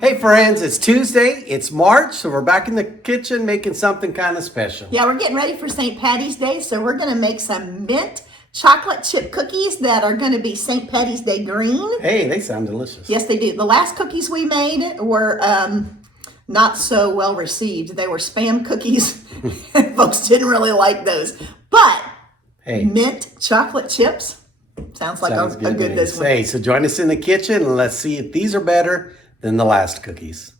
Hey friends, it's Tuesday, it's March, so we're back in the kitchen making something kind of special. Yeah, we're getting ready for St. Patty's Day, so we're gonna make some mint chocolate chip cookies that are gonna be St. Patty's Day green. Hey, they sound delicious. Yes, they do. The last cookies we made were not so well received. They were Spam cookies, and folks didn't really like those. But Hey, mint chocolate chips sounds like a good this one. Hey, so join us in the kitchen and let's see if these are better than the last cookies.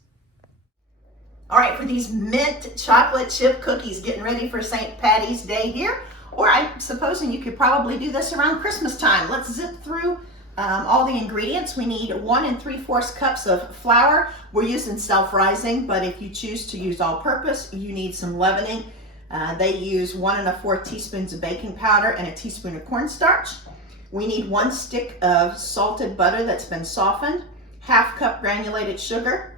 All right, for these mint chocolate chip cookies, getting ready for St. Patty's Day here, or I'm supposing you could probably do this around Christmas time. Let's zip through all the ingredients. We need 1 3/4 cups of flour. We're using self-rising, but if you choose to use all-purpose, you need some leavening. They use 1 1/4 teaspoons of baking powder and a teaspoon of cornstarch. We need 1 stick of salted butter that's been softened, 1/2 cup granulated sugar,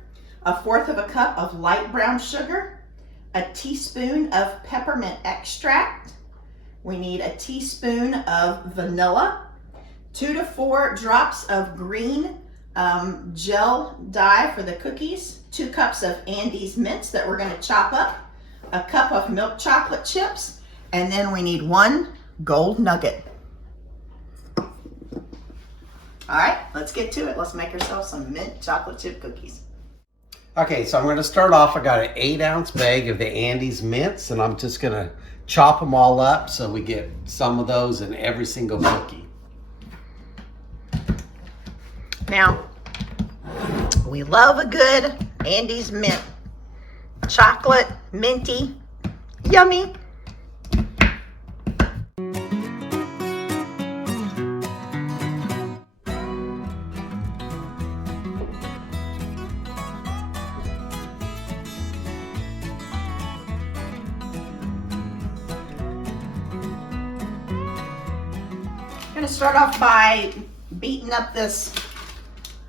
1/4 cup of light brown sugar, a teaspoon of peppermint extract. We need a teaspoon of vanilla, 2 to 4 drops of green gel dye for the cookies, 2 cups of Andes mints that we're going to chop up, a cup of milk chocolate chips, and then we need 1 gold nugget. All right, let's get to it. Let's make ourselves some mint chocolate chip cookies. Okay, so I'm going to start off. I got an 8-ounce bag of the Andes mints, and I'm just going to chop them all up so we get some of those in every single cookie. Now, we love a good Andes mint. Chocolate, minty, yummy. I'm going to start off by beating up this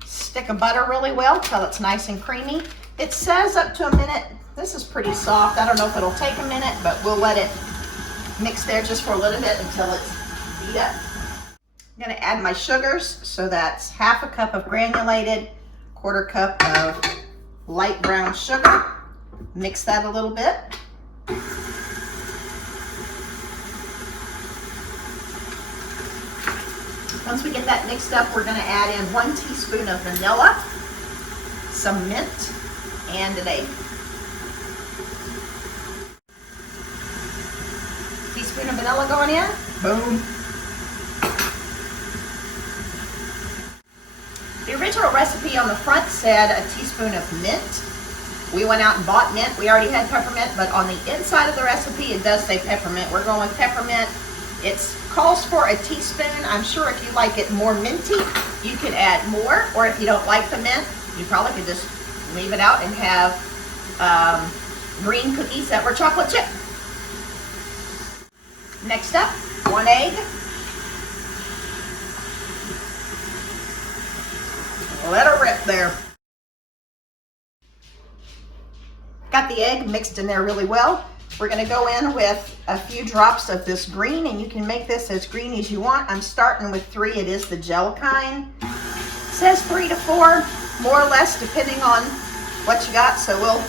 stick of butter really well till it's nice and creamy. It says up to a minute. This is pretty soft. I don't know if it'll take a minute, but we'll let it mix there just for a little bit until it's beat up. I'm going to add my sugars, so that's 1/2 cup of granulated, 1/4 cup of light brown sugar. Mix that a little bit. Once we get that mixed up, we're going to add in 1 teaspoon of vanilla, some mint, and an egg. Teaspoon of vanilla going in. Boom. The original recipe on the front said a teaspoon of mint. We went out and bought mint. We already had peppermint, but on the inside of the recipe, it does say peppermint. We're going with peppermint. It calls for a teaspoon. I'm sure if you like it more minty, you could add more, or if you don't like the mint, you probably could just leave it out and have green cookies that were chocolate chip. Next up, 1 egg. Let her rip there. Got the egg mixed in there really well. We're going to go in with a few drops of this green, and you can make this as green as you want. I'm starting with 3. It is the gel kind. It says 3 to 4, more or less, depending on what you got. So we'll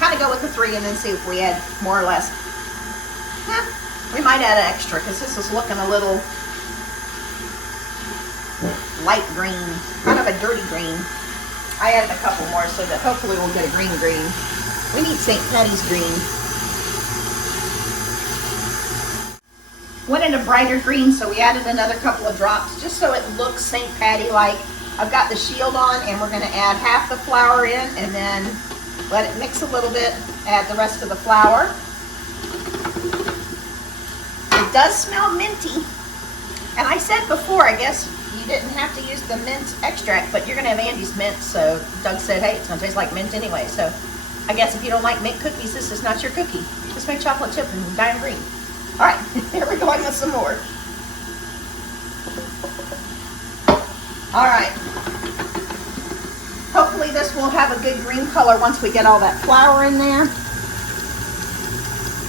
kind of go with the 3 and then see if we add more or less. We might add an extra because this is looking a little light green, kind of a dirty green. I added a couple more so that hopefully we'll get a green. We need St. Patty's green. Went in a brighter green, so we added another couple of drops just so it looks St. Patty-like. I've got the shield on, and we're going to add 1/2 the flour in and then let it mix a little bit, add the rest of the flour. It does smell minty, and I said before, I guess you didn't have to use the mint extract, but you're going to have Andes mint, so Doug said, hey, it's going to taste like mint anyway, so I guess if you don't like mint cookies, this is not your cookie. Just make chocolate chip and dye them green. All right, here we're going with some more. All right. Hopefully this will have a good green color once we get all that flour in there.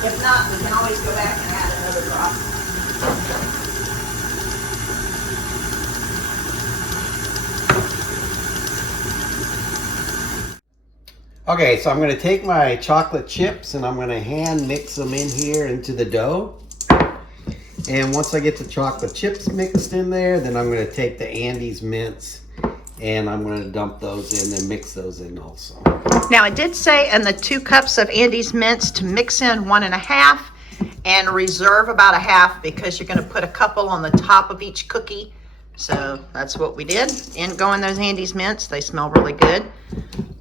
If not, we can always go back and add another drop. Okay, so I'm going to take my chocolate chips and I'm going to hand mix them in here into the dough. And once I get the chocolate chips mixed in there, then I'm going to take the Andes mints and I'm going to dump those in and mix those in also. Now it did say in the 2 cups of Andes mints to mix in 1.5 and reserve about 1/2 because you're going to put a couple on the top of each cookie. So that's what we did. In going those Andes mints. They smell really good.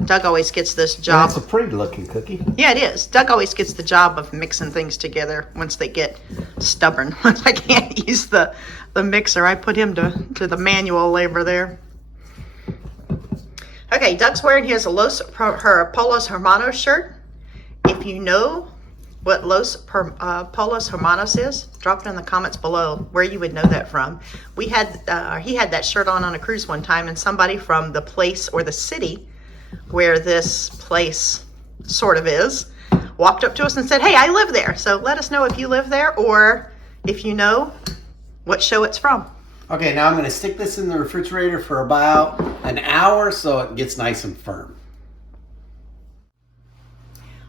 Doug always gets this job. That's a pretty looking cookie. Yeah, it is. Doug always gets the job of mixing things together once they get stubborn. Once I can't use the mixer, I put him to the manual labor there. Okay, Doug's wearing his her Polos Hermanos shirt. If you know what Polos Hermanos is, drop it in the comments below where you would know that from. He had that shirt on a cruise one time, and somebody from the place or the city where this place sort of is walked up to us and said, "Hey, I live there." So let us know if you live there or if you know what show it's from. Okay, now I'm going to stick this in the refrigerator for about an hour so it gets nice and firm.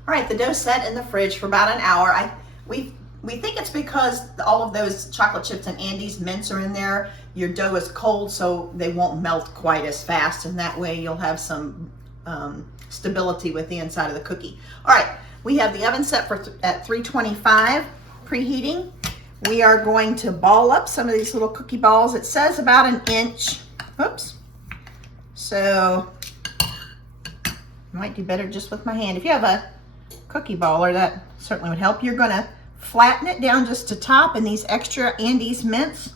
All right, the dough set in the fridge for about an hour. We think it's because all of those chocolate chips and Andes mints are in there. Your dough is cold, so they won't melt quite as fast, and that way you'll have some stability with the inside of the cookie. All right, we have the oven set at 325, preheating. We are going to ball up some of these little cookie balls. It says about 1 inch. Oops. So might do better just with my hand. If you have a cookie baller, that certainly would help. You're gonna flatten it down just to top, and these extra Andes mints,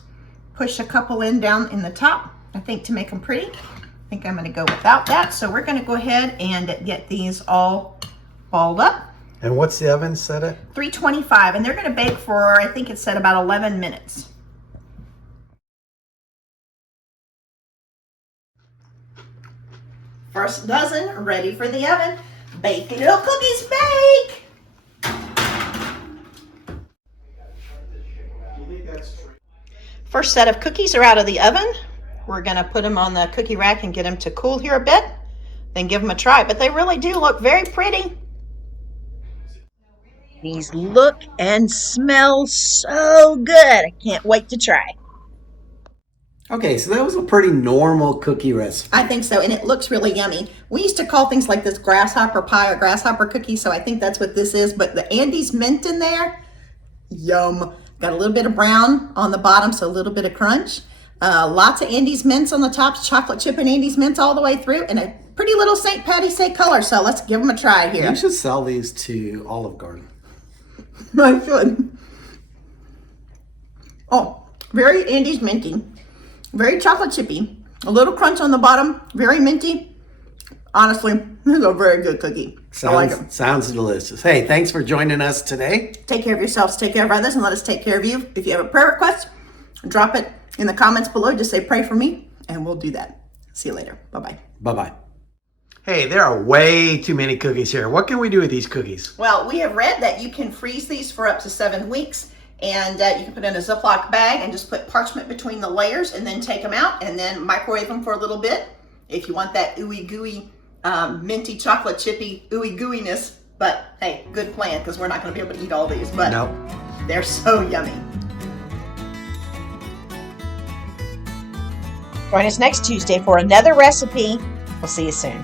push a couple in down in the top, I think, to make them pretty. I think I'm gonna go without that. So we're gonna go ahead and get these all balled up. And what's the oven set at? 325, and they're gonna bake for, I think it said about 11 minutes. First dozen ready for the oven. Baked little cookies bake. First set of cookies are out of the oven. We're gonna put them on the cookie rack and get them to cool here a bit, then give them a try. But they really do look very pretty. These look and smell so good. I can't wait to try. Okay, so that was a pretty normal cookie recipe. I think so, and it looks really yummy. We used to call things like this grasshopper pie or grasshopper cookie, so I think that's what this is. But the Andes mint in there, yum. Got a little bit of brown on the bottom, so a little bit of crunch. Lots of Andes mints on the top, chocolate chip and Andes mints all the way through, and a pretty little St. Patty's Day color. So let's give them a try here. You should sell these to Olive Garden. I should. Oh, very Andes minty. Very chocolate chippy. A little crunch on the bottom. Very minty. Honestly, this is a very good cookie. I like it. Sounds delicious. Hey, thanks for joining us today. Take care of yourselves. Take care of others, and let us take care of you. If you have a prayer request, drop it in the comments below. Just say, "Pray for me," and we'll do that. See you later. Bye-bye. Bye-bye. Hey, there are way too many cookies here. What can we do with these cookies? Well, we have read that you can freeze these for up to 7 weeks, and you can put in a Ziploc bag and just put parchment between the layers and then take them out and then microwave them for a little bit if you want that ooey gooey, minty chocolate chippy ooey gooiness. But hey, good plan, because we're not going to be able to eat all these, but Nope. They're so yummy. Join us next Tuesday for another recipe. We'll see you soon.